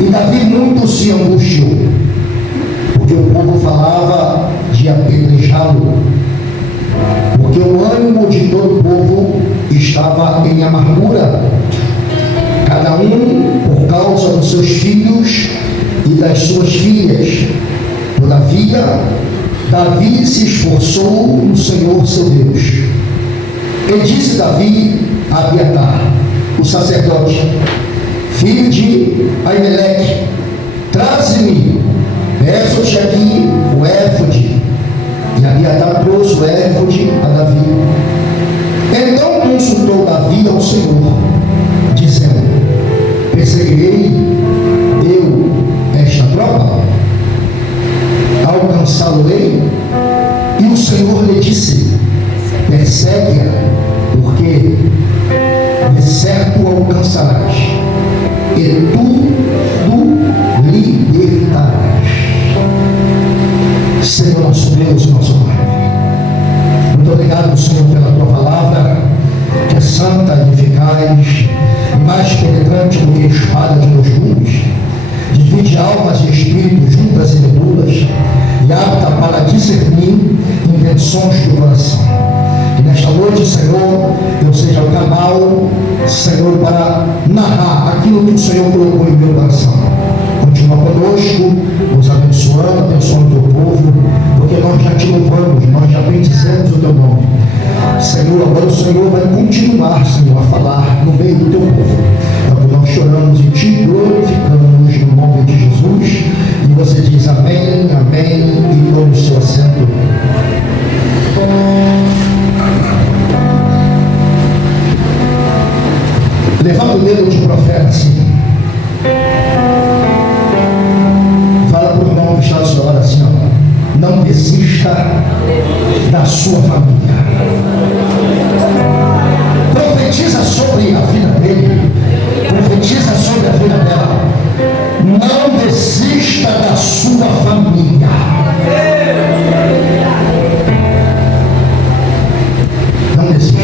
E Davi muito se angustiou, porque o povo falava de apedrejá-lo, porque o ânimo de todo o povo estava em amargura, cada um por causa dos seus filhos e das suas filhas. Todavia, Davi se esforçou no Senhor seu Deus. E disse Davi a Abiatar, o sacerdote, filho de Aimeleque: traze-me, peço-te aqui o éfode. E Abiatar trouxe o éfode a Davi. Então consultou Davi ao Senhor, dizendo: perseguirei eu esta tropa? Alcançá-lo-ei? E o Senhor lhe disse: persegue-a, porque de certo alcançarás, e tu libertarás. Senhor nosso Deus e nosso Pai, muito obrigado, Senhor, pela tua palavra, que é santa e eficaz, e mais penetrante do que espada de dois gumes, divide almas e espíritos juntas e medulas, e apta para discernir intenções do coração. Que nesta noite, Senhor, eu seja o canal, Senhor, para narrar aquilo que o Senhor colocou em meu coração. Continua conosco, nos abençoando o teu povo, porque nós já te louvamos, nós já bendizemos o teu nome. Senhor, agora o Senhor vai continuar, Senhor, a falar no meio do teu povo. Então, nós choramos e te glorificamos no nome de Jesus. E você diz amém, amém, e tome o seu assento. Levanta o dedo de profeta assim. Fala para o irmão que está do seu lado assim, ó: não desista da sua família. Profetiza sobre a vida dele, profetiza sobre a vida dela. Não desista da sua família. Não desista.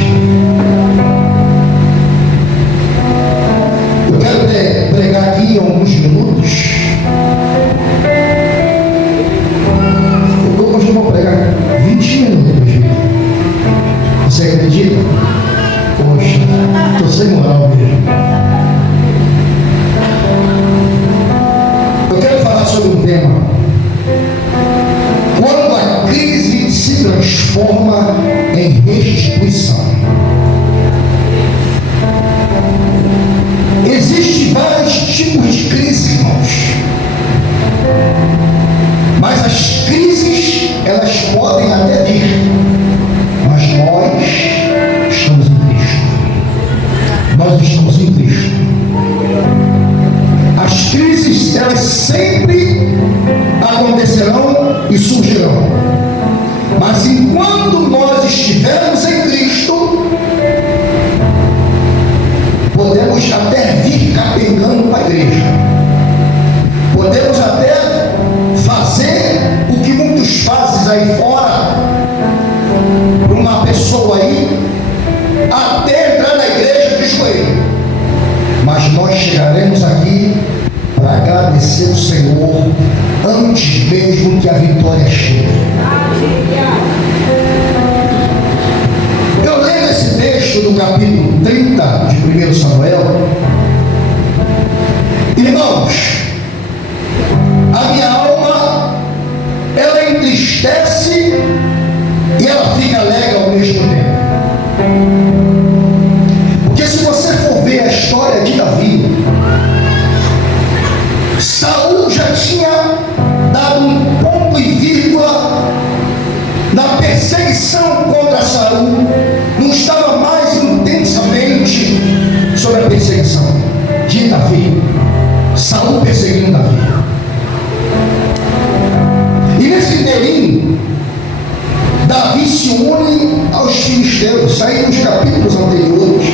Eu quero pregar aqui alguns minutos. Hoje eu vou pregar 20 minutos. Você acredita? Poxa, estou sem moral mesmo. Eu quero falar sobre um tema: quando a crise se transforma em restituição. Existem vários tipos de crise, irmãos, mas as crises, elas podem até vir, mas nós estamos em Cristo. Nós estamos em Cristo. As crises, elas sempre acontecerão e surgirão, mas enquanto nós estivermos em Cristo, podemos até vir capengando para a igreja, podemos até fazer o que muitos fazem aí fora, para uma pessoa aí até entrar na igreja de joelho, mas nós chegaremos aqui para agradecer o Senhor antes mesmo que a vitória chegue. Eu lendo esse texto do capítulo 30 de 1 Samuel, irmãos, a minha alma, ela entristece e ela fica alegre ao mesmo tempo. Porque se você for ver a história de Davi, Saul já tinha dado um ponto e vírgula na perseguição contra Saul. Não estava mais intensamente sobre a perseguição de Davi. Saul perseguindo Davi. E nesse inteirinho, Davi se une aos filisteus. Saiu nos capítulos anteriores.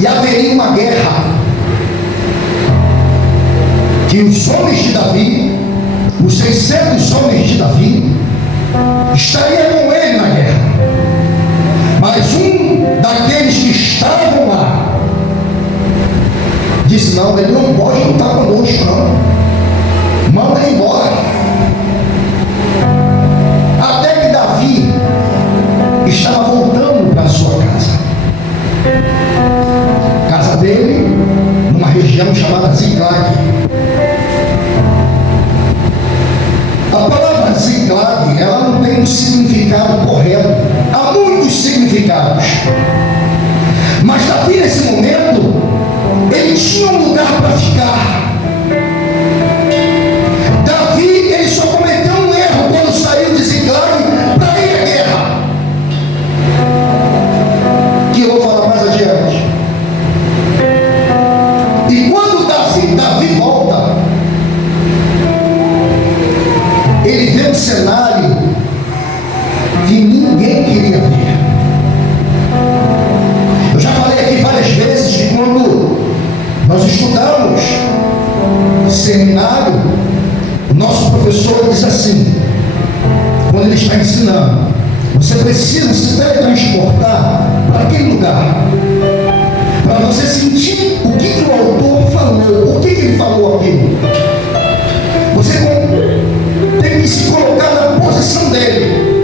E haveria uma guerra que os homens de Davi, os 600 homens de Davi, estariam com ele na guerra. Mas um daqueles que estavam lá disse: não, ele não pode lutar conosco, não. Manda ele embora. Até que Davi estava voltando para a sua casa. Casa dele, numa região chamada Ziklag. A palavra Ziklag, ela não tem um significado correto. Há muitos significados. Mas Davi, nesse momento, ele tinha um lugar para ficar. Davi, ele só cometeu um erro quando saiu de Ziklag para ir à guerra, que eu vou falar mais adiante. E quando Davi volta, ele vê um cenário que ninguém queria ver. Eu já falei aqui várias vezes que quando nós estudamos seminário, o nosso professor diz assim, quando ele está ensinando: você precisa se teletransportar para aquele lugar, para você sentir o que o autor falou, por que ele falou aquilo. Você tem que se colocar na posição dele.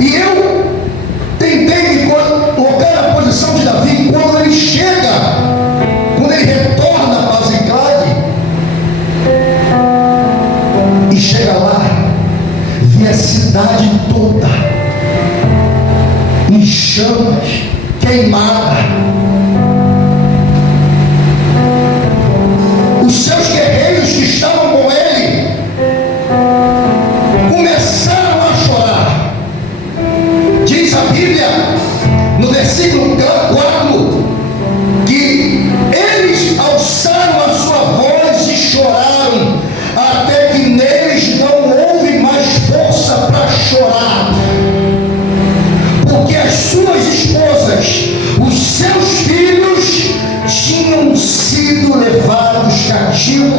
E eu tentei me colocar na posição de Davi. Quando ele chega, quando ele retorna para Ziklag e chega lá, vê a cidade toda em chamas, queimada. Os seus guerreiros que estavam com ele começaram a chorar. Diz a Bíblia, no versículo 4, que eles alçaram a sua voz e choraram, até que neles não houve mais força para chorar, porque as suas esposas, os seus filhos, tinham sido levados cativos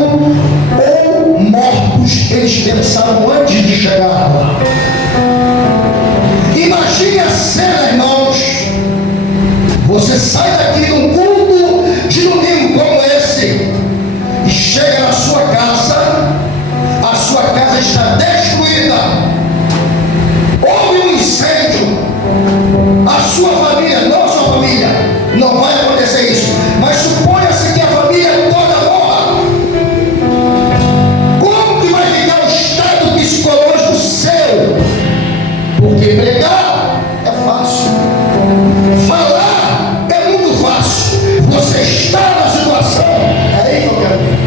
ou mortos. Eles pensaram antes de chegar lá. Imagine a cena, irmãos. Você sai daqui num culto de domingo como esse e chega na sua casa, a sua casa está destruída, houve um incêndio, a sua família, não a sua família, não vai acontecer isso, mas suponha-se que a família toda morra. Como que vai ficar o estado psicológico seu? Porque pregar é fácil, falar é muito fácil. Você está na situação, é aí que eu quero ver.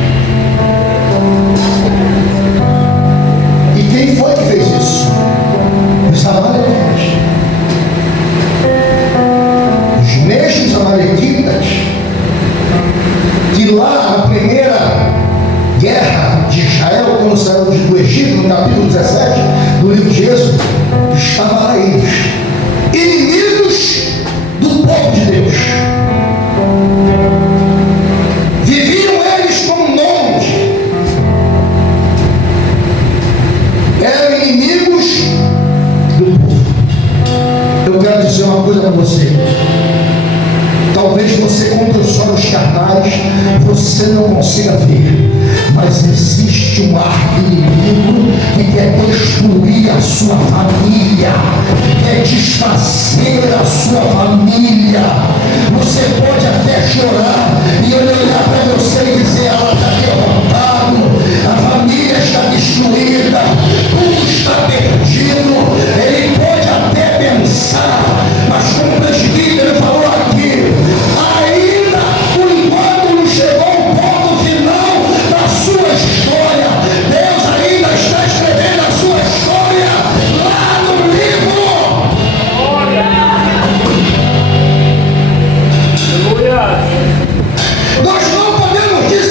E quem foi que fez isso? Os amalequitas. Os mesmos amalequitas que lá na primeira guerra de Israel, quando saiu do Egito, no capítulo 17 do livro de Êxodo, estavam lá eles, inimigos do povo de Deus. Viviam eles como nomes, eram inimigos do povo. Eu quero dizer uma coisa para você. Talvez você, com os olhos carnais, você não consiga ver, mas existe um arqui-inimigo que quer destruir a sua família, quer desfazer a sua família. Você pode até chorar e olhar para você e dizer: ela está derrotada, a família está destruída, tudo está perdido. Ele pode até pensar, mas como o presbítero falou aqui, ainda por enquanto não chegou o ponto final da sua história. Deus ainda está escrevendo a sua história lá no livro. Aleluia! Nós não podemos dizer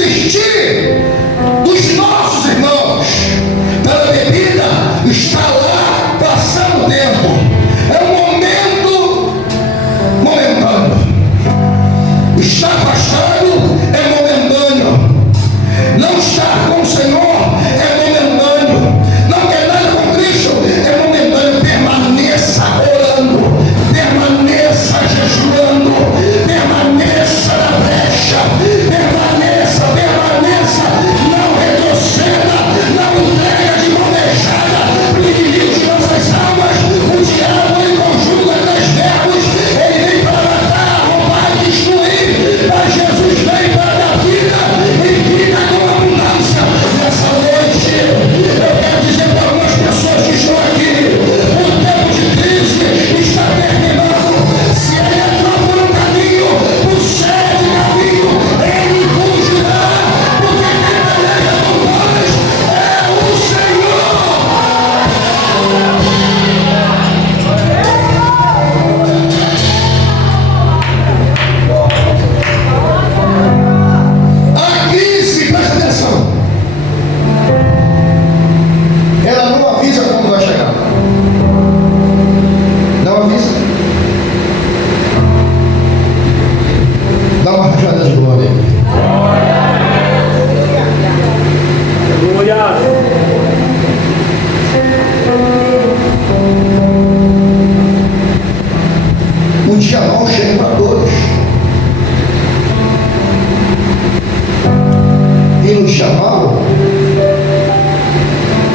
nos dia mal,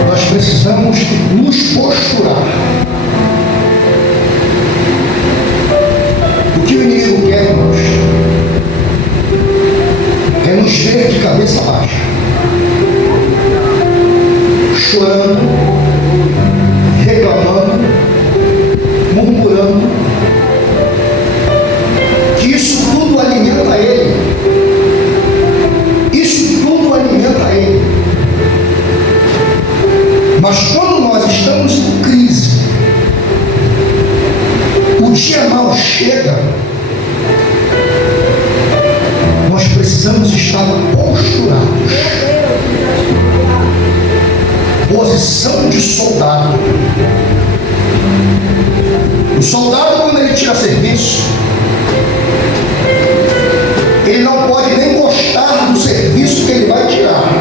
nós precisamos nos posturar. O que o inimigo quer, irmãos, é nos ver de cabeça baixa, chorando, reclamando, murmurando, que isso tudo alimenta ele. Isso tudo alimenta ele. Mas quando nós estamos em crise, o dia mal chega, nós precisamos estar posturados. Posição de soldado. O soldado, quando ele tira serviço, ele não pode nem gostar do serviço que ele vai tirar,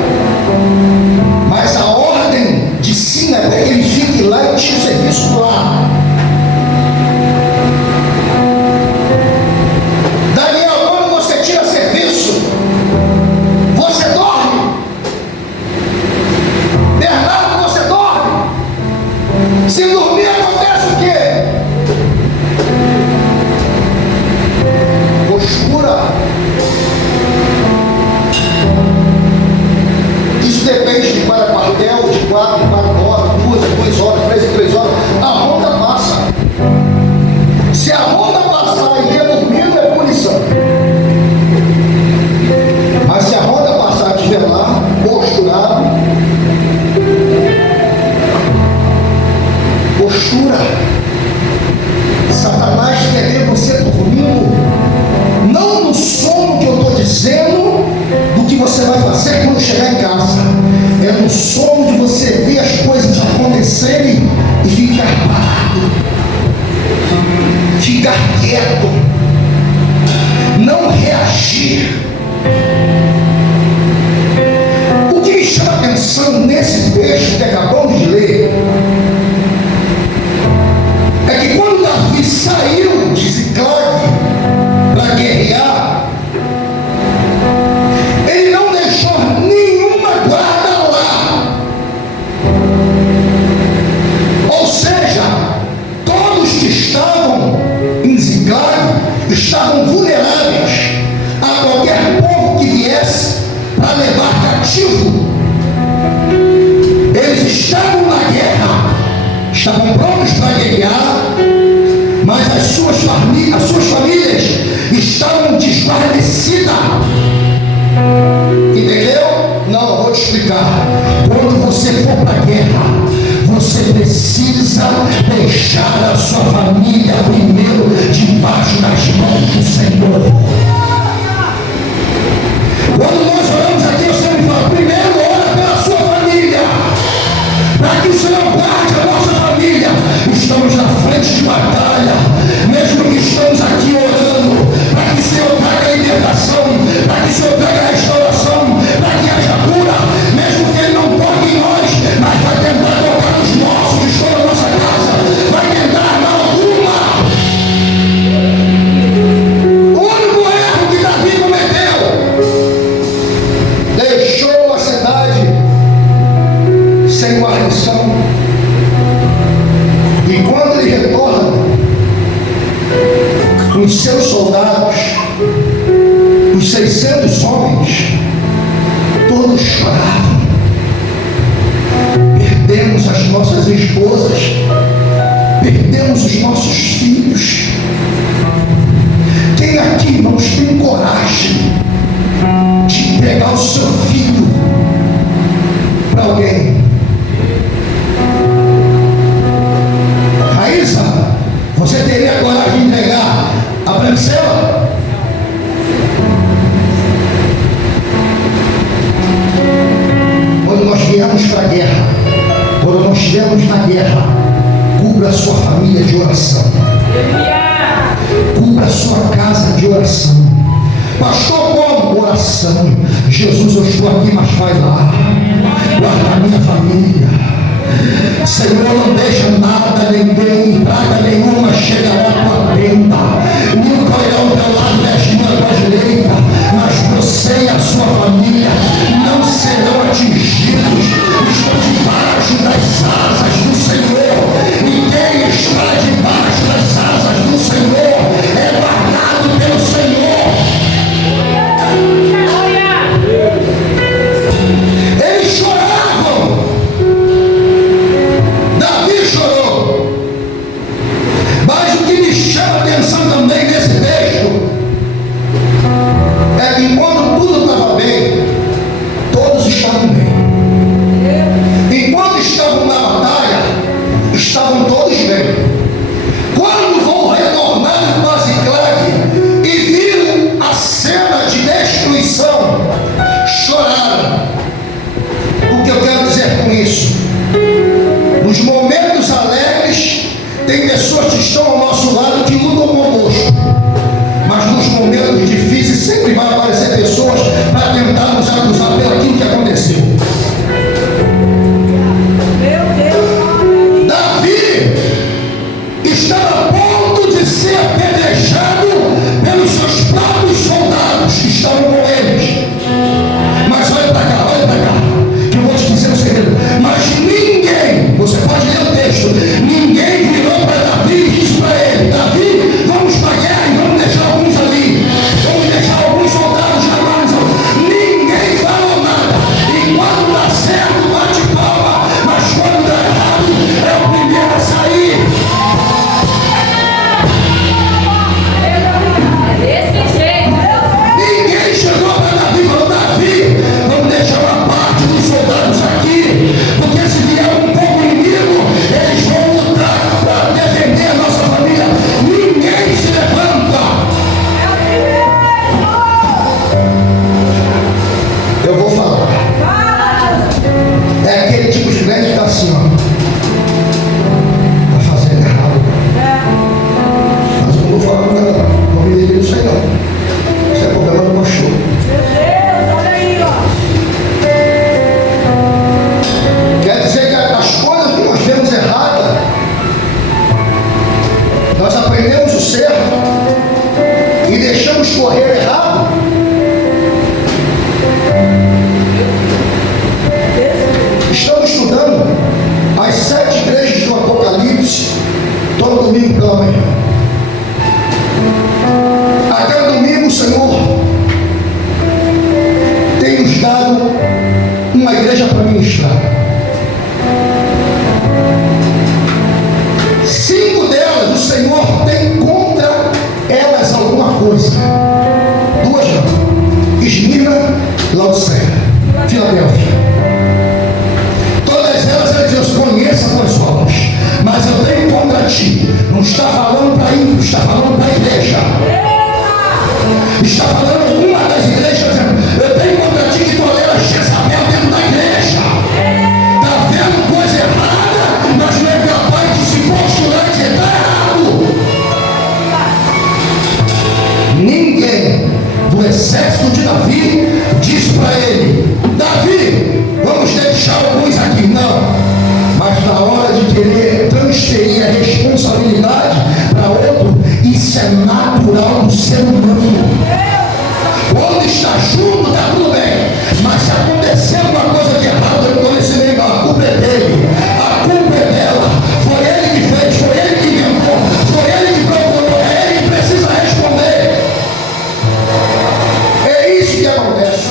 mas a ordem de cima é para que ele fique lá e tire o serviço lá. Daniel, quando você tira serviço, você dorme. Bernardo, você dorme. Se dormir, acontece o quê? Postura. Isso depende de para quartel, de 4 para 9, 2 horas, 3 em 3 horas. A ronda passa. Se a ronda passar e ir dormindo, é punição. Mas se a ronda passar e estiver lá, posturado, postura. Satanás quer ver você dormindo, não no sono que eu estou dizendo do que você vai fazer quando chegar em casa, é no sono de você ver as coisas acontecerem e ficar parado, ficar quieto, não reagir. O que me chama a atenção nesse texto que acabamos de ler é que quando Davi saiu de Ziclag para guerrear, ele não deixou nenhuma guarda lá. Ou seja, todos que estavam em Ziclag estavam vulneráveis a qualquer povo que viesse para levar cativo. Eles estavam na guerra, estavam prontos para guerrear, mas as suas famílias estavam desguarnecidas. Entendeu? Não, eu vou te explicar. Quando você for para a guerra, você precisa deixar a sua família primeiro debaixo das mãos do Senhor. Quando nós oramos aqui, eu sempre falo, primeiro ora pela sua família, para que o Senhor guarde a nossa família. Estamos na frente de batalha, mesmo que estamos aqui orando, para que o Senhor traga a libertação, para que o Senhor traga a restauração, para que haja cura, mesmo que Ele não toque em nós, mas vai tentar tocar nos nossos que estão na nossa casa, vai tentar dar alguma. O único erro que Davi cometeu, deixou a cidade sem guarnição. E quando ele retorna, os seus soldados, os 600 homens, todos choravam. Perdemos as nossas esposas, perdemos os nossos filhos. Quem aqui, irmãos, tem coragem de entregar o seu filho para alguém? Raíssa, você teria coragem de entregar a Brancela? Quando nós viemos para a guerra, quando nós estivermos na guerra, cubra a sua família de oração, cubra a sua casa de oração. Pastor, como? Oração. Jesus, eu estou aqui, mas vai lá, guarda a minha família. Senhor, não deixa nada, ninguém, praga nenhuma chegará à tua tenda, nunca irão ao teu lado, deste à tua direita, mas você e a sua família não se uma igreja para ministrar. 5 delas, o Senhor tem contra elas alguma coisa. 2 não. Esmirna, Laodiceia, Filadélfia. Todas elas, ele diz: conheça as tuas obras, mas eu tenho contra ti. Não está falando para ímpio, está falando para a igreja. Está falando uma das igrejas, dizendo: eu tenho contra ti que tolera Jezabel dentro da igreja. Está vendo coisa errada, mas não é capaz de se postular e dizer: está errado. Ninguém do exército de Davi disse para ele: Davi, vamos deixar alguns aqui. Não. Mas na hora de querer transferir a responsabilidade para outro, isso é natural do ser humano. Quando está junto, está tudo bem. Mas se acontecer uma coisa de errado, eu estou nesse meio, a culpa é dele, a culpa é dela. Foi ele que fez, foi ele que inventou, foi ele que procurou, é ele que precisa responder. É isso que acontece.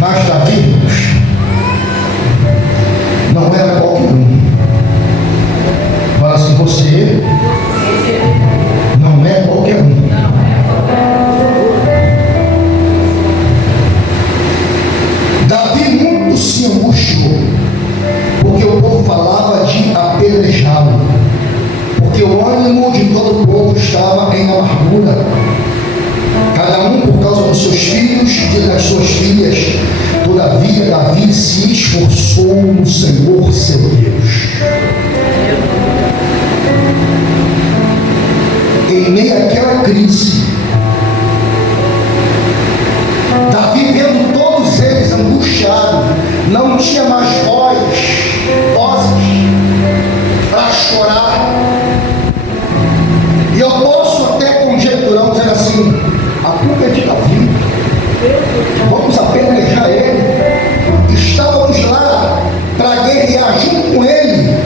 Mas Davi não era qualquer um. Fala assim: você não é qualquer um. Davi muito se angustiou, porque o povo falava de apedrejá-lo, porque o ânimo de todo o povo estava em amargura, cada um por causa dos seus filhos e das suas filhas. Todavia Davi se esforçou no Senhor seu Deus. Em meio àquela crise, Davi, vendo todos eles angustiados, não tinha mais vozes para chorar. E eu posso até conjecturar, dizer assim: a culpa é de Davi, vamos apedrejar ele. Estávamos lá para guerrear junto com ele.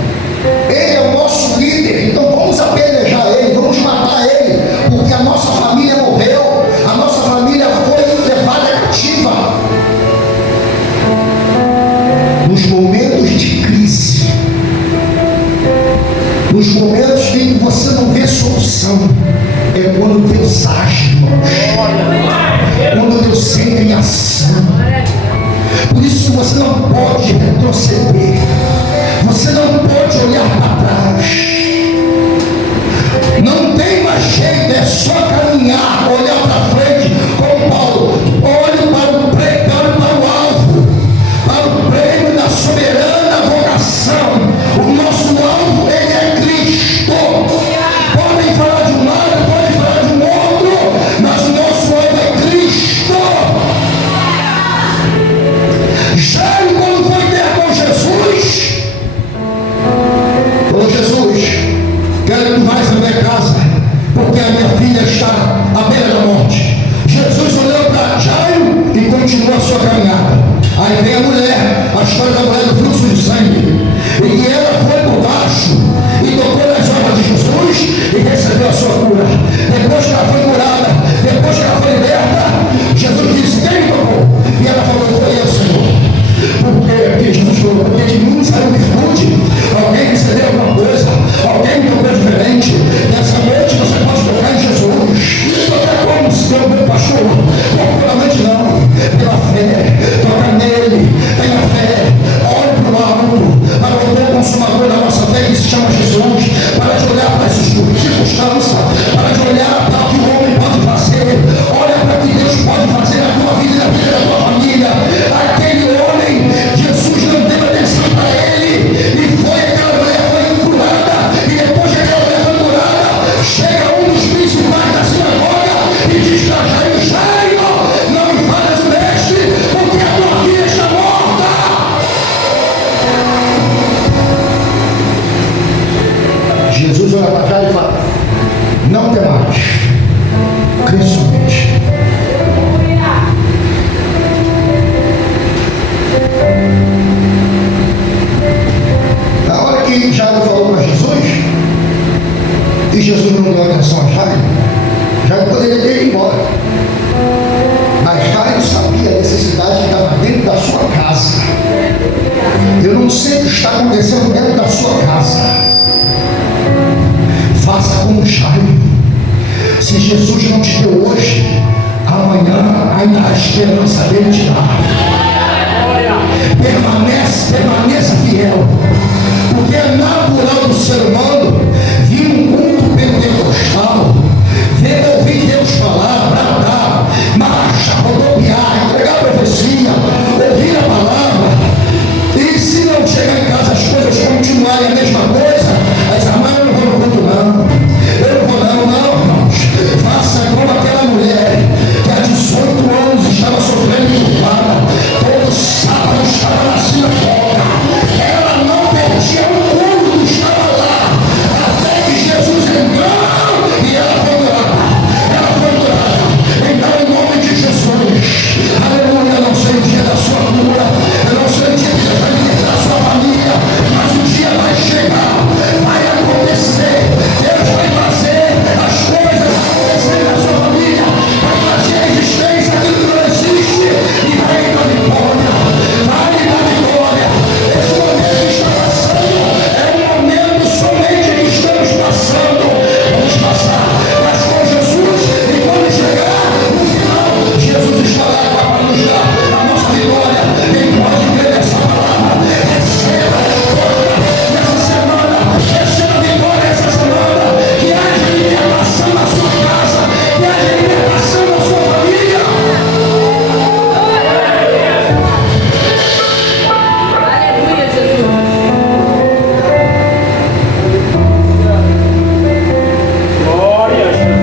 Ele é o nosso líder, então vamos apedrejar ele, vamos matar ele, porque a nossa família morreu, a nossa família foi levada cativa. Nos momentos de crise, nos momentos em que você não vê solução, é quando Deus age, irmãos. Quando Deus entra em ação. Por isso que você não pode retroceder, você não pode olhar para trás. Não tem mais jeito, é só caminhar, olhar para frente, como Paulo. Olhe para o prêmio, para o alvo, para o prêmio da soberana vocação. O nosso alvo, ele é Cristo. Podem falar de um lado, podem falar de um outro, mas o nosso alvo é Cristo. Jairo, quando foi ter com Jesus, falou: Jesus, quero que tu vais à minha casa, porque a minha filha está à beira da morte. Jesus olhou para Jairo e continuou a sua caminhada. Aí vem a mulher, a história da mulher do fluxo de sangue, e ela foi por baixo e tocou nas obras de Jesus e recebeu a sua cura. Depois que ela foi curada, depois que ela foi liberta, Jesus disse: quem tocou? E ela falou: foi eu, Senhor. Porque Jesus falou: porque de mim saiu virtude. Alguém recebeu alguma coisa, alguém tocou diferente. Nessa noite você pode tocar em Jesus. Tocar como, Senhor, meu pastor? Procuramente não, pela fé. Toca nele, tenha fé. Olhe para o alto, para o consumador da nossa fé, que se chama Jesus. Para de olhar para essas circunstâncias, para de olhar para o que o homem pode fazer. Olha para o que Deus pode fazer na tua vida e na vida da tua família. Aquele homem, Jesus não deu atenção para ele, e foi aquela mulher foi curada, e depois que aquela mulher foi curada, chega um dos principais da sinagoga e diz para Jairo: Jairo, deu hoje, amanhã ainda há esperança dele te dar. Permaneça fiel, porque é natural do ser humano vir um culto pentecostal, ver ouvir Deus falar, bradar, marcha, rodopiar, entregar a profecia, ouvir a palavra, e se não chegar em casa as coisas continuarem a mesma coisa, mas amanhã eu não vou no culto não, irmãos, faça como aquela mulher que há 18 anos estava sofrendo culpada, todo sábado estava na sinagoga, ela não perdia um culto, estava lá, até que Jesus entrou e ela foi curada, então em nome de Jesus, aleluia. Eu não sei o dia da sua cura, eu não sei o dia que Deus vai libertar a sua família, mas o dia vai chegar, vai acontecer, Deus vai fazer as coisas acontecerem na sua família, vai trazer a existência aquilo que não existe, e vai dar vitória, esse momento que está passando é um momento somente que estamos passando, vamos passar, mas com Jesus, e quando chegar no final, Jesus estará para nos dar a nossa vitória. Quem pode crer nessa palavra, receba a resposta nessa semana, receba a vitória essa semana, que haja libertação na sua casa, que haja libertação na sua família. Aleluia, Jesus. Glória a Jesus.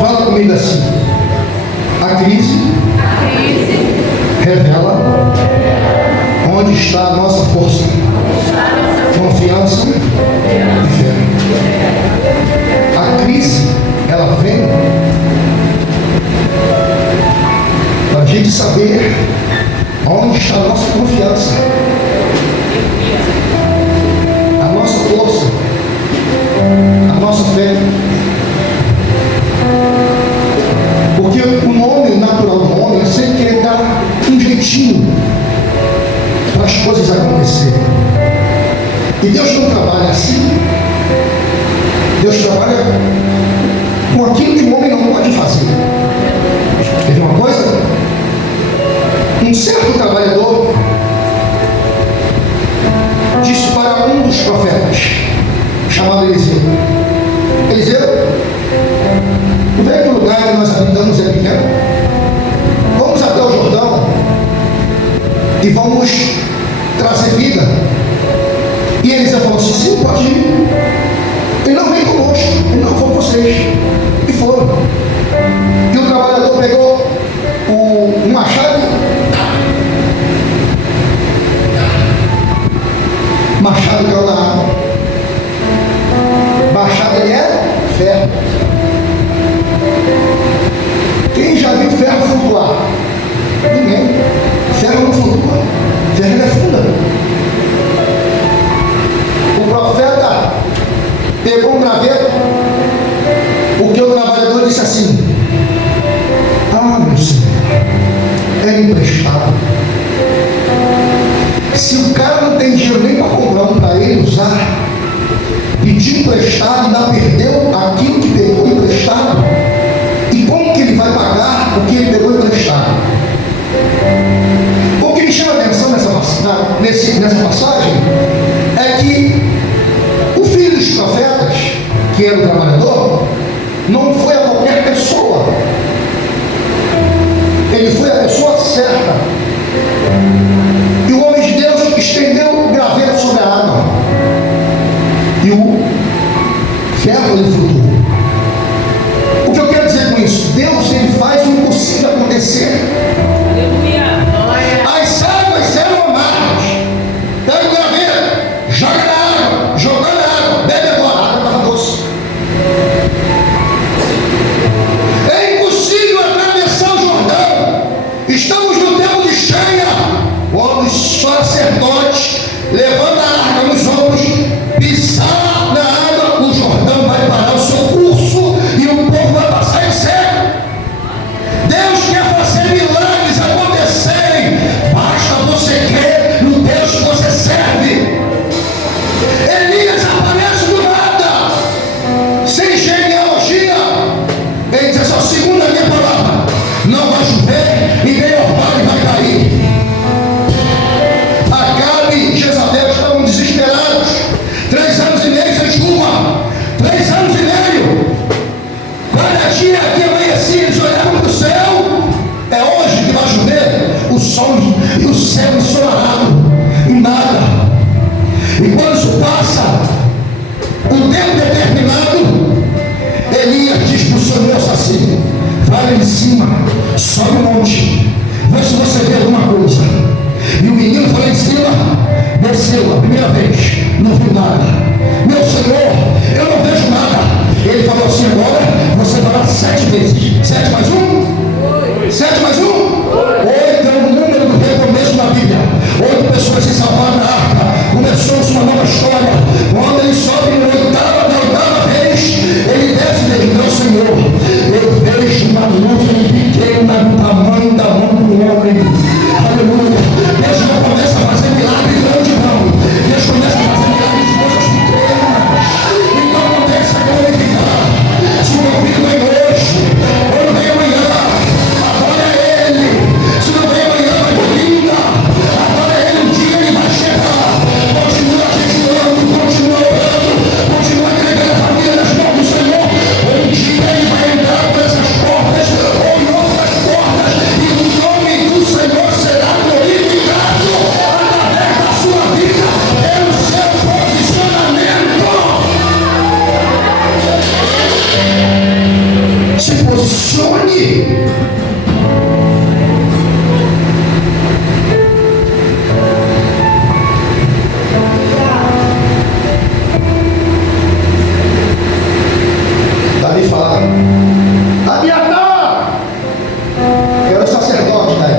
Fala comigo assim: a crise revela onde está a nossa força, confiança e fé. A crise, ela vem para a gente saber onde está a nossa confiança, a nossa força, a nossa fé. Porque o homem, o natural do homem, é sempre querer dar um jeitinho para as coisas acontecerem. E Deus não trabalha assim. Deus trabalha com aquilo que o homem não pode fazer. Quer ver uma coisa? Um certo trabalhador disse para um dos profetas, chamado Eliseu: Eliseu, o velho lugar que nós habitamos é pequeno, vamos até o Jordão e vamos trazer vida. E Eliseu falou assim: sim, pode ir. Ele não vem conosco, ele não foi com vocês. E foram. E o trabalhador pegou o machado, caiu na água. Machado ele é ferro. Quem já viu ferro flutuar? Ninguém. Ferro não flutua. Ferro ele afunda. O profeta pegou um graveto, porque o trabalhador disse assim: ah, meu Senhor, é emprestado. Se o cara não tem dinheiro nem para comprar um para ele usar, pediu emprestado e ainda perdeu aquilo que pegou emprestado, e como que ele vai pagar o que ele pegou emprestado? O que me chama a atenção nessa passagem é que o filho dos profetas, que era o trabalhador, não foi a qualquer pessoa. Ele foi a pessoa certa. E o homem de Deus estendeu o graveto sobre a água. E o ferro ele flutuou. O que eu quero dizer com isso? Deus ele faz o impossível acontecer. As águas eram amargas. Pega o graveto, joga na água, jogando na água, bebe agora, a água estava doce. É impossível atravessar o Jordão. Estamos no tempo de cheia. Os sacerdotes levando a arca nos ombros, pisar na água, o Jordão vai parar o seu curso e o povo vai passar em seco. Deus quer fazer milagres lá em cima, sobe o monte, vê se você vê alguma coisa. E o menino foi lá em cima, desceu a primeira vez, não viu nada. Meu Senhor, eu não vejo nada. Ele falou assim: agora você vai lá 7 vezes. 7 mais 1? 7 mais 1? 8 é o número do recomeço da Bíblia. 8 pessoas se salvaram na arca. Começou-se uma nova história. Quando ele sobe na oitava vez, ele desce e diz: meu Senhor, eu vejo uma nuvem pequena do tamanho da mão do homem. Aleluia. Deus não começa a fazer milagre grande, não. Deus começa a fazer milagre de coisas pequenas. Então começa a glorificar. Se o meu filho vem hoje, ou não vem amanhã, agora é ele. Se não vem amanhã, vai vir linda. Agora é ele, um dia ele vai chegar. Continua jejuando, continua orando, continua entregando a família nas mãos do Senhor. Um dia ele vai entrar por essas portas, ou em outras portas, e o nome do Senhor será glorificado através da sua vida, pelo seu posicionamento. Se posicione. Davi fala: Abiatar, eu era sacerdote, né?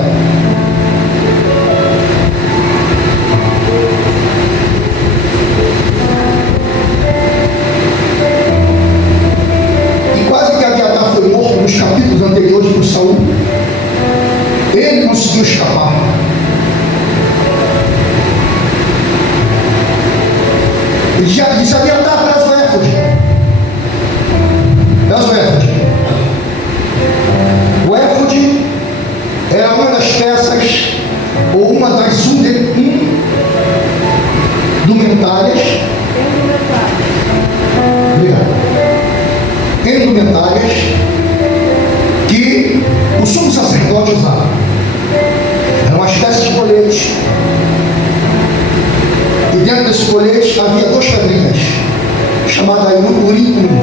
E quase que Abiatar foi morto nos capítulos anteriores por Saul. Ele conseguiu escapar. Ele já disse: Abiatar, traz o éfode. Traz o éfode. O éfode era uma das peças, ou uma das indumentárias. Obrigado. Indumentárias que o sumo sacerdote usava. Era uma espécie de colete. E dentro desse colete havia 2 pedrinhas, chamadas Urim e Tumim.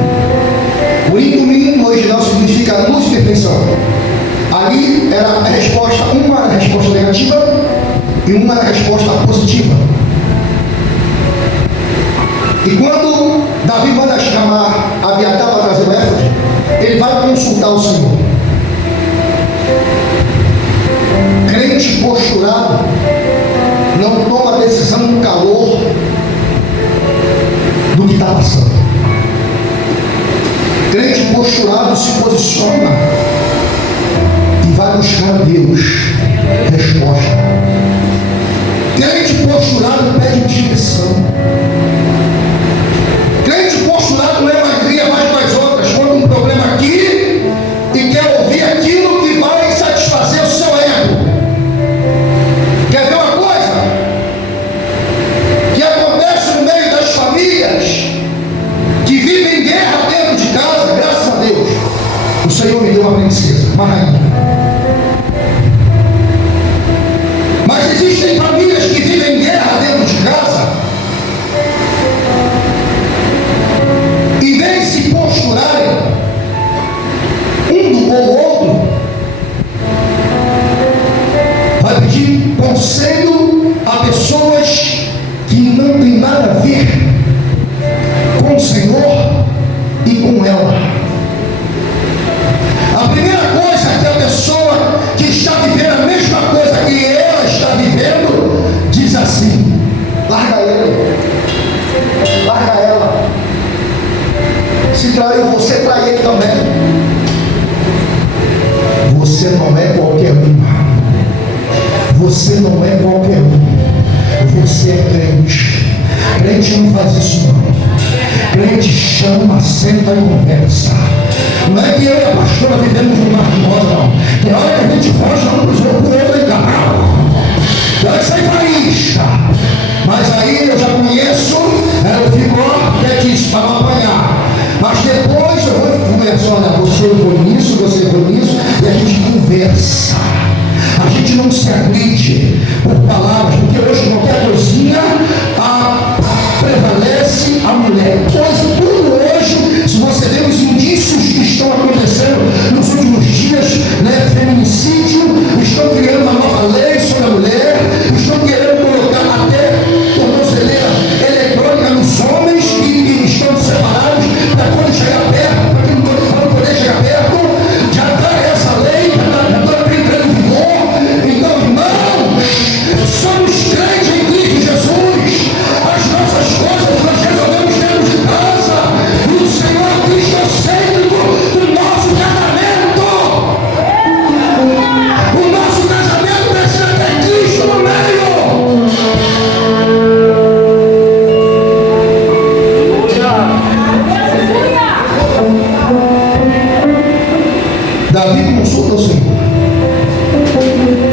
Urim e Tumim no original significa luz e perfeição. Ali era a resposta, uma era a resposta negativa e uma era a resposta positiva. E quando Davi manda chamar Abiatar para trazer o éfode, ele vai consultar o Senhor. Crente posturado não toma decisão no calor do que está passando. Crente posturado se posiciona e vai buscar a Deus resposta. Crente posturado pede direção. Crente posturado não é mais cria mais com as outras. Quando um problema aqui e quer ouvir aquilo que vai satisfazer o seu ego. Quer ver uma coisa que acontece no meio das famílias que vivem guerra dentro de casa? Graças a Deus, o Senhor me deu uma princesa, uma rainha. Mas existem famílias que vivem guerra dentro de casa. Em vez de se posturarem um ou outro, vai pedir conselho a pessoas que não tem nada a ver com o Senhor e com ela. A primeira coisa é que a pessoa que está vivendo a mesma coisa que ela está vivendo diz assim: larga ele, larga ela. Se traiu você, trai ele também. Você não é qualquer um. Você não é qualquer um. Você é crente. Crente não faz isso não. Crente chama, senta e conversa. Não é que eu e a pastora vivemos um mar de rosa, não. Tem hora que a gente foge um dos outros, por outro e carro. Vai sair faísca. Mas aí eu já conheço, eu fico quietinho para não apanhar. Mas depois eu vou conversar: olha, você foi nisso, você foi nisso, e a gente conversa. A gente não se agride por palavras, porque hoje qualquer coisinha prevalece a mulher. Pois tudo hoje, se você vê os indícios que estão acontecendo nos últimos dias, consulta ao Senhor.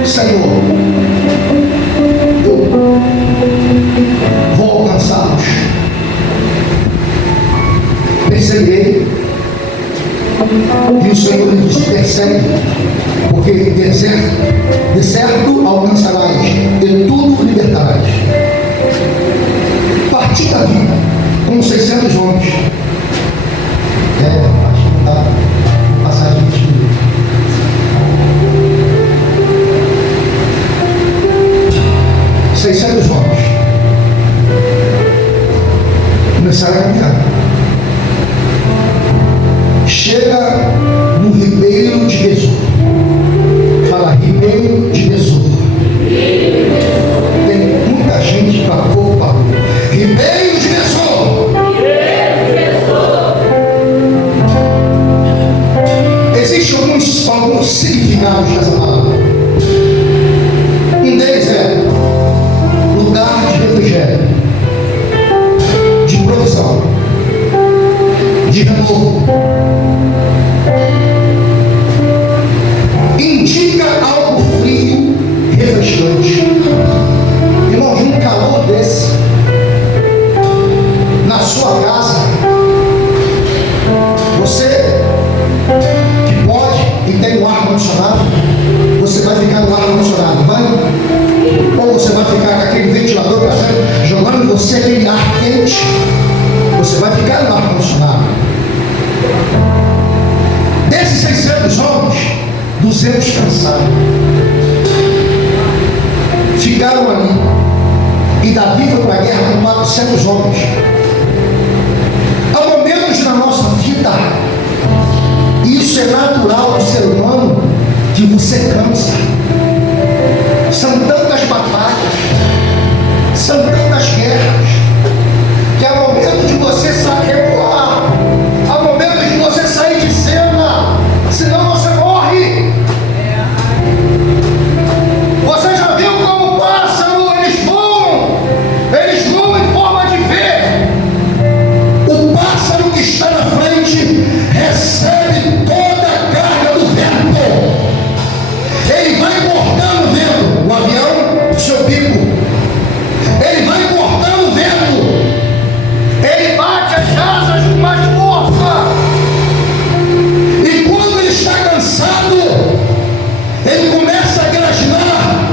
Senhor, eu vou alcançá-los. Perseguirei. E o Senhor lhe disse: persegue, porque de certo alcançarás e tudo libertarás. Parti da vida com 600 homens. Acho que não dá passagem de vida. Seiscentos homens começaram a caminhar. Chega no ribeiro de Besor. Fala, ribeiro de Besor. Tem muita gente para pouco parou. Ribeiro de Besor. Existem alguns significados dessa palavra. Um deles é lugar de refrigério, de provisão, de renovo. Indica algo frio, refrescante. Irmão, de um calor desse, na sua casa, você que pode e tem um ar-condicionado, você vai ficar no ar-condicionado, vai? Ou você vai ficar com aquele ventilador jogando em você aquele ar quente, você vai ficar no ar-condicionado. Desses 600 homens, 200 cansaram, ficaram ali, e Davi foi para a guerra com 400 homens. Há momentos na nossa vida, e isso é natural do ser humano, que você cansa. São tantas batalhas, são tantas guerras, que há momento de você recuar, há momento de você sair de cena, senão você morre. Você já viu como o pássaro, eles voam em forma de V. O pássaro que está na frente recebe toda a carga do vento. Ele vai cortando o vento, o avião, seu bico. Ele vai cortando o vento. Ele bate as asas com mais força. E quando ele está cansado, ele começa a grasnar.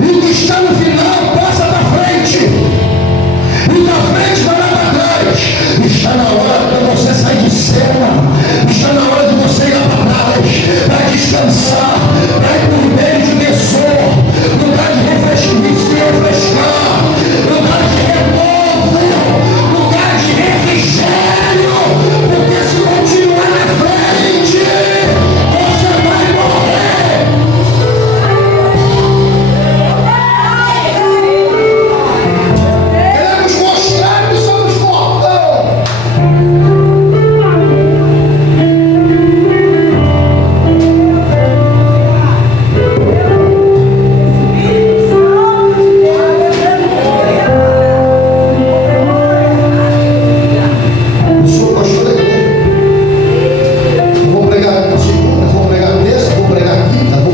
E o que está no final passa para frente. E da frente vai lá para trás. Está na hora para você sair de cena. Está na hora de você ir lá para trás, para descansar, para ir para o meio de Besor, lugar de refrescar, lugar de renovo, lugar de refrigério, porque se continuar na frente, você vai morrer. Queremos mostrar que somos fortão. Eu sou pastor da igreja. Eu vou pregar na segunda, vou pregar terça, vou pregar quinta, vou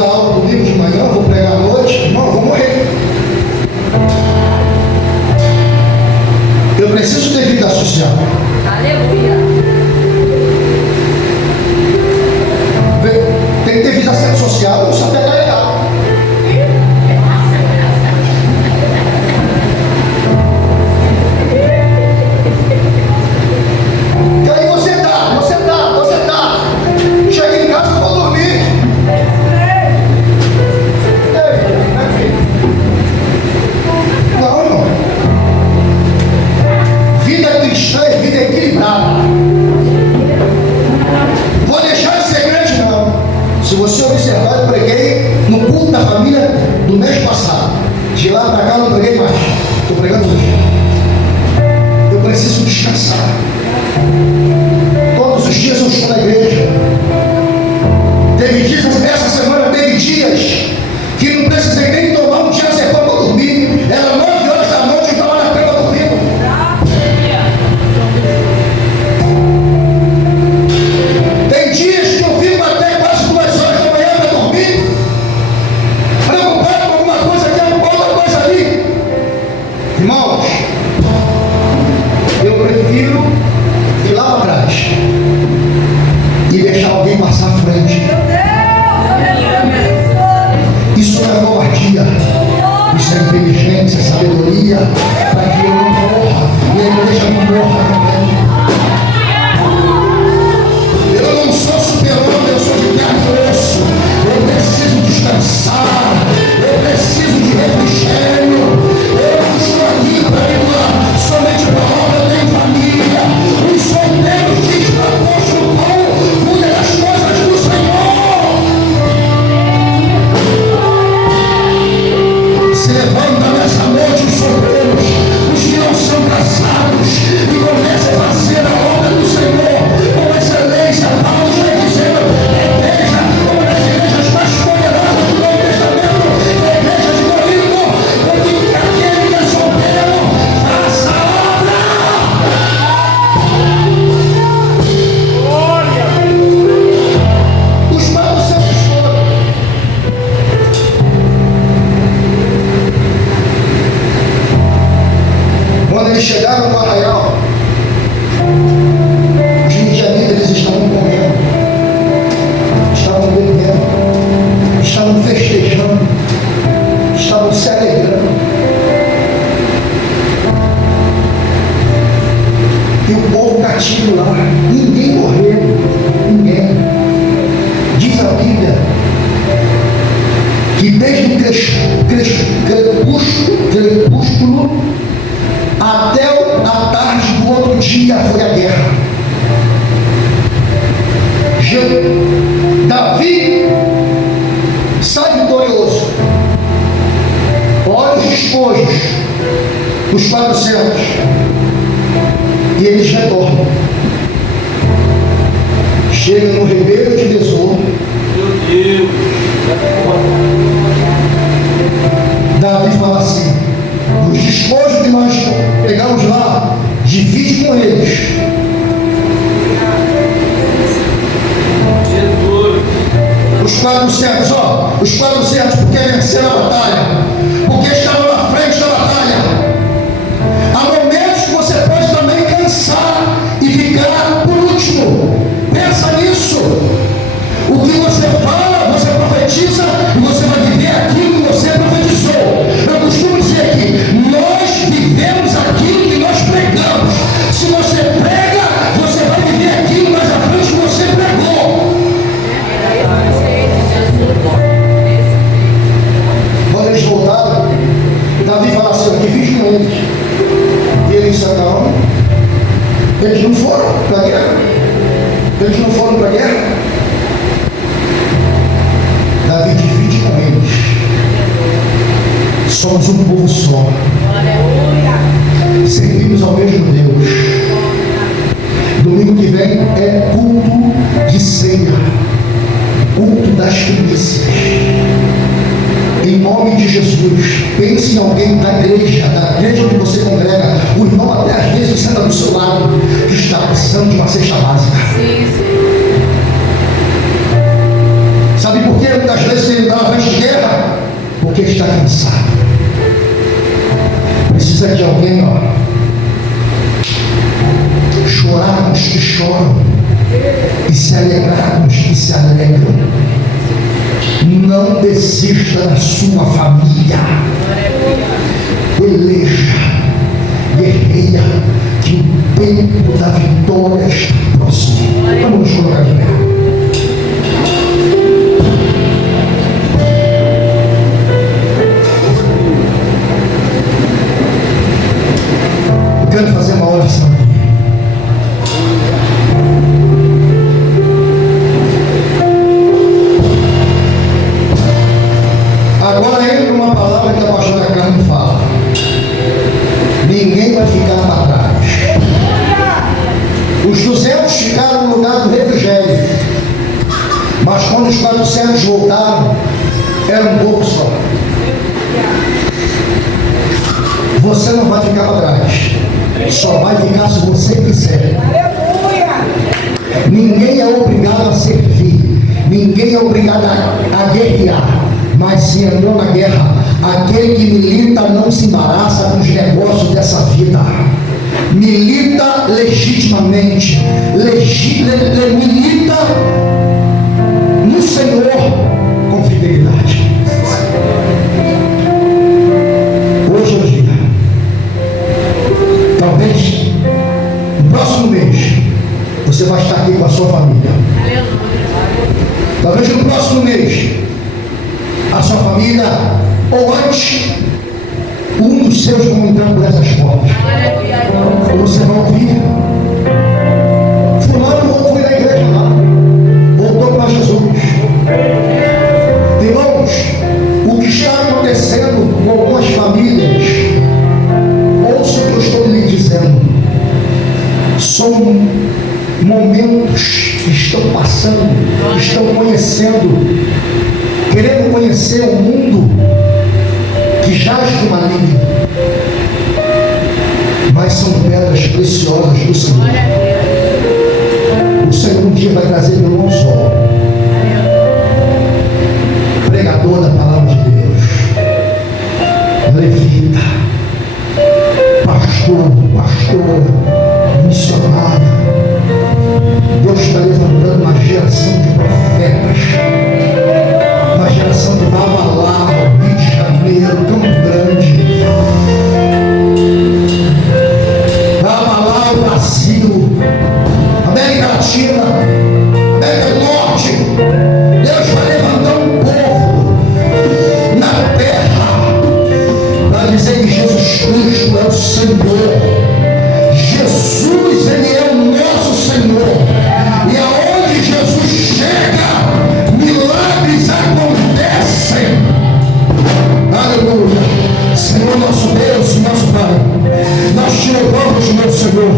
dar aula domingo de manhã, vou pregar à noite. Irmão, eu vou morrer. Eu preciso ter vida social. Aleluia. Tem que ter vida social, não saber carregar. E aí você dá. Chega em casa, eu vou dormir. Não, irmão. Vida cristã é vida equilibrada. Vou deixar de ser crente, não. Se você observar, eu preguei no culto da família do mês passado. De lá para cá eu não preguei mais. Estou pregando hoje. Eu preciso descansar. Todos os dias eu estou na igreja. Teve dias, essa semana teve dias que não precisei nem tomar um diazepam para dormir. Era 9 horas da noite, eu estava na cama dormindo. Tem dias que eu fico até quase o povo cativo lá. Ninguém morreu. Ninguém. Diz a Bíblia que desde o crepúsculo até a tarde do outro dia foi a guerra. Davi sai vitorioso. Olha os despojos dos 400 e eles retornam. Chega no ribeiro de Besor. Meu Deus. Davi fala assim: os despojos que nós pegamos lá, divide com eles. Jesus. Os 400, os 400, porque venceram a batalha, porque estavam na frente da batalha. Há momentos que você pode também cansar e ficar por último. Pensa nisso. O que você fala, você profetiza e você vai viver aquilo que você profetizou. Eu costumo dizer que nós vivemos aquilo que nós pregamos. Se você prega, você vai viver aquilo mais à frente que você pregou. Quando eles voltaram, Davi fala assim: que fiz com eles? E eles disseram: eles não foram para a guerra. Eles não foram para a guerra. Davi divide com eles. Somos um povo só. Servimos ao mesmo Deus. Domingo que vem é culto de ceia, culto das primícias. Em nome de Jesus, pense em alguém da igreja onde você congrega, o irmão até às vezes senta do seu lado, que está precisando de uma cesta básica. Sabe por quê? Muitas vezes ele dá uma de guerra, porque está cansado. Precisa de alguém, chorarmos que choram, e se alegrarmos que se alegram. Não desista da sua família. Peleja, guerreia, que o tempo da vitória está próximo. Vamos nos colocar de pé. Eu quero fazer uma oração aqui. Agora entra uma palavra que a pastora Carmen fala: ninguém vai ficar para trás. Os 200 ficaram no lugar do refrigério, mas quando os 400 voltaram, era um pouco só. Você não vai ficar para trás, só vai ficar se você quiser. Ninguém é obrigado a servir, ninguém é obrigado a guerrear. Mas se entrou na guerra, aquele que milita não se embaraça com os negócios dessa vida. Milita legitimamente, milita no Senhor com fidelidade. Hoje é o dia. Talvez no próximo mês você vai estar aqui com a sua família. Talvez no próximo mês a sua família, ou antes, um dos seus vão entrar por essas portas. Ou você vai ouvir: fulano não foi na igreja lá, voltou para Jesus. Irmãos, o que está acontecendo com algumas famílias, ouça o que eu estou lhe dizendo, são momentos que estão passando, estão conhecendo, querendo conhecer o mundo que jaz do maligno, mas são pedras preciosas do Senhor. O Senhor um dia vai trazer pelo sol, pregador da palavra de Deus, levita, pastor, missionário. Deus está levantando uma geração de profetas, uma geração que vai abalar o Rio de Janeiro tão grande, vai abalar o Brasil, Sul, América Latina, América do Norte. Deus vai levantar um povo na terra para dizer que Jesus Cristo é o Senhor. Jesus, Ele é o nosso Senhor. E aonde Jesus chega, milagres acontecem. Aleluia. Senhor nosso Deus, nosso Pai, nós te louvamos, meu Senhor.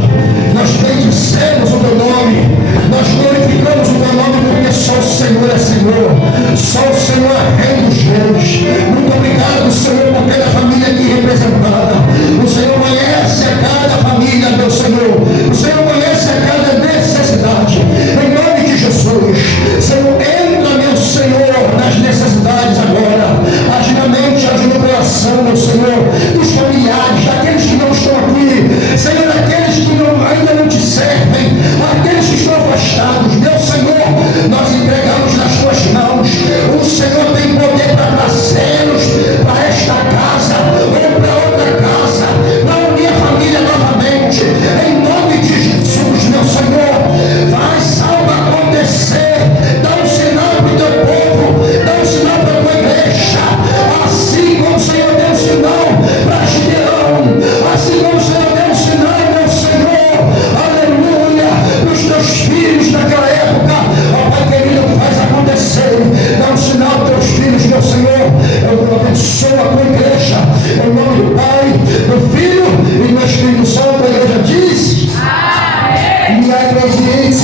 Nós bendizemos o teu nome. Nós glorificamos o teu nome porque só o Senhor é Senhor. Só o Senhor é Rei dos Reis. Muito obrigado, Senhor, por cada família aqui representada. O Senhor conhece a cada família, meu Senhor. O Senhor conhece a cada necessidade. Em nome de Jesus, Senhor, entra, meu Senhor, nas necessidades agora. Age na mente, age no coração, meu Senhor, dos familiares, daqueles que não estão aqui, Senhor, daqueles que ainda não te servem, aqueles que estão afastados, meu Senhor, nós entregamos nas tuas mãos. O Senhor tem poder para trazê-los para esta casa ou para outra casa, para unir a família novamente, em nome de Jesus, meu Senhor. Faz algo acontecer, dá um sinal para o teu povo, dá um sinal para a tua igreja, assim como o Senhor deu um sinal para Gideão, assim como o Senhor deu um sinal, meu Senhor, aleluia, para os teus filhos naquela época. Ó Pai querido, faz acontecer, dá um sinal para os teus filhos, meu Senhor. Eu abençoo a tua igreja, em nome do Pai, do Filho e do Espírito Santo. A igreja diz: amém. E a igreja diz: